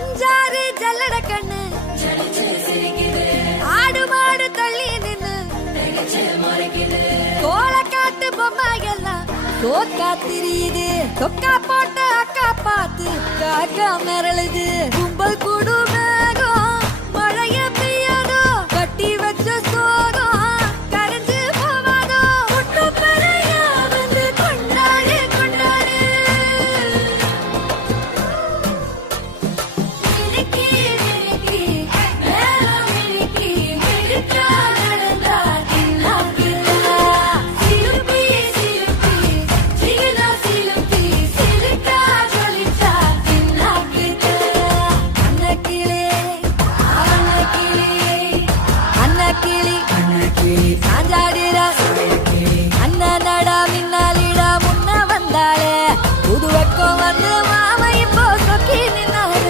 அஞ்சாறு ஜல்லட கண்ணு ஆடு மாடு தள்ளி நின்னு கோல காட்டு பொம்மை எல்லாம் தோக்கா திரியுது தொக்கா போட்ட அக்கா பார்த்து காக்கா மிரளுது